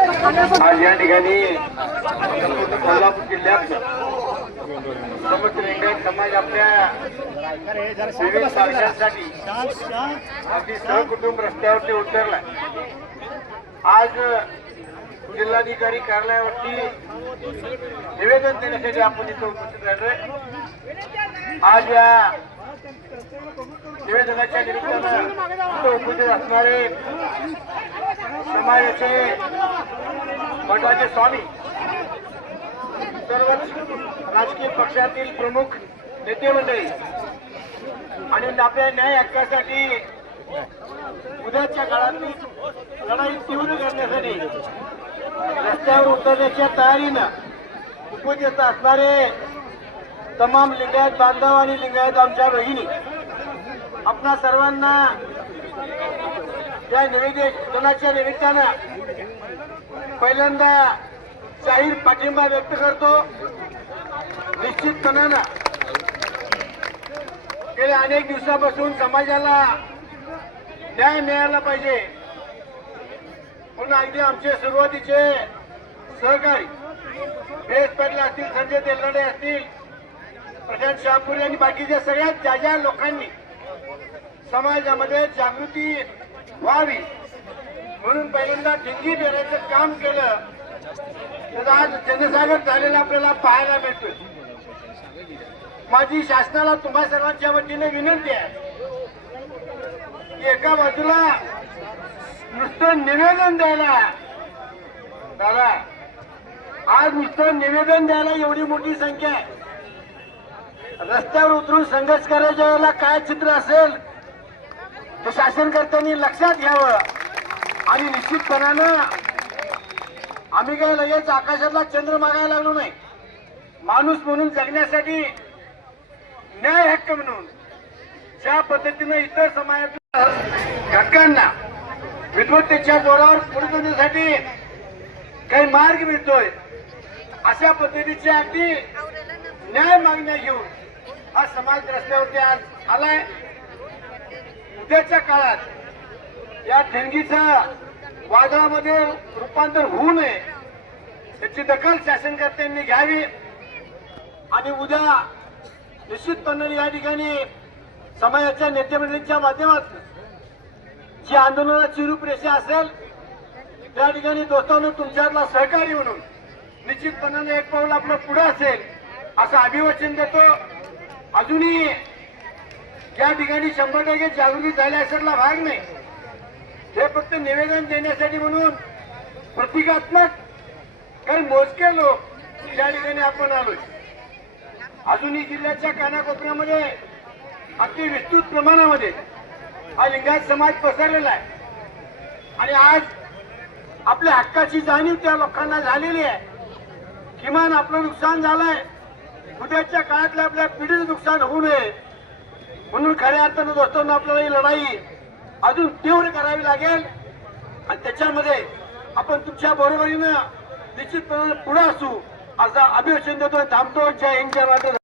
आज या ठिकाणी कोल्हापूर जिल्ह्यात समस्त लिंगायत समाज आपल्या विविध सारख्यांसाठी अगदी सहकुटुंब रस्त्यावरती उतरला। आज जिल्हाधिकारी कार्यालयावरती निवेदन देण्यासाठी आपण इथे उपस्थित राहिलोय। आज या निवेदनाच्या निमित्तानं इथे उपस्थित असणारे समाजाचे मठाचे स्वामी, सर्वच राजकीय पक्षातील प्रमुख नेते मंडळी आणि आपल्या न्याय हक्कासाठी उद्याच्या काळातली लढाई तीव्र करण्यासाठी रस्त्यावर उतरण्याच्या तयारीनं उपस्थित असणारे तमाम लिंगायत बांधव आणि लिंगायत आमच्या भगिनी आपणा सर्वांना या निवेदनाच्या निमित्तानं पहिल्यांदा जाहीर पाठिंबा व्यक्त करतो। निश्चितपणानं गेल्या अनेक दिवसापासून समाजाला न्याय मिळाला पाहिजे म्हणून अगदी आमचे सुरुवातीचे सहकारी महेश पाटील असतील, संजय तेलनाडे असतील, प्रशांत शहापुरे आणि बाकीच्या सगळ्या ज्या लोकांनी समाजामध्ये जागृती व्हावी म्हणून पहिल्यांदा ठिणगी देण्याचं काम केलं, तर आज जनसागर झालेला आपल्याला पाहायला मिळतोय। माझी शासनाला तुम्हा सर्वांच्या वतीने विनंती आहे की एका बाजूला नुसतं निवेदन द्यायला, दादा आज नुसतं निवेदन द्यायला एवढी मोठी संख्या आहे, रस्त्यावर उतरून संघर्ष करायच्या वेळेला काय चित्र असेल ते शासनकर्त्यांनी लक्षात घ्यावं आणि निश्चितपणानं आम्ही काही लगेच आकाशातला चंद्र मागायला लागलो नाही। माणूस म्हणून जगण्यासाठी न्याय हक्क म्हणून ज्या पद्धतीनं इतर समाजातील घटकांना विद्वत्तेच्या जोरावर पुढे जाण्यासाठी काही मार्ग मिळतोय, अशा पद्धतीचे अगदी न्याय मागण्या घेऊन हा समाज रस्त्यावरती आज आलाय। उद्याच्या काळात या ठिणगीचं वादळामध्ये रूपांतर होऊ नये याची दखल शासनकर्त्यांनी घ्यावी आणि उद्या निश्चितपणे या ठिकाणी समाजाच्या नेतेमंडळींच्या माध्यमातून जी आंदोलनाची रूपरेषा असेल त्या ठिकाणी दोस्तांनो तुमच्यातला सहकारी म्हणून निश्चितपणाने एक पाऊल आपलं पुढे असेल असं अभिवचन देतो। अजूनही या ठिकाणी 100% जागृती झाली असल्याला भाग नाही, हे फक्त निवेदन देण्यासाठी म्हणून प्रतिकात्मक काही मोजके लोक या ठिकाणी आपण आलोय। अजूनही जिल्ह्याच्या कानाकोपऱ्यामध्ये अगदी विस्तृत प्रमाणामध्ये हा लिंगायत समाज पसरलेला आहे आणि आज आपल्या हक्काची जाणीव त्या लोकांना झालेली आहे। किमान आपलं नुकसान झालंय, उद्याच्या काळातल्या आपल्या पिढीचं नुकसान होऊ नये म्हणून खऱ्या अर्थानं दोस्तांना आपल्याला ही लढाई अजून तीव्र करावी लागेल आणि त्याच्यामध्ये आपण तुमच्या बरोबरीनं निश्चितपणे पुढे असू असं अभिवचन देतोय। थांबतो। जय हिंद, जय भारत।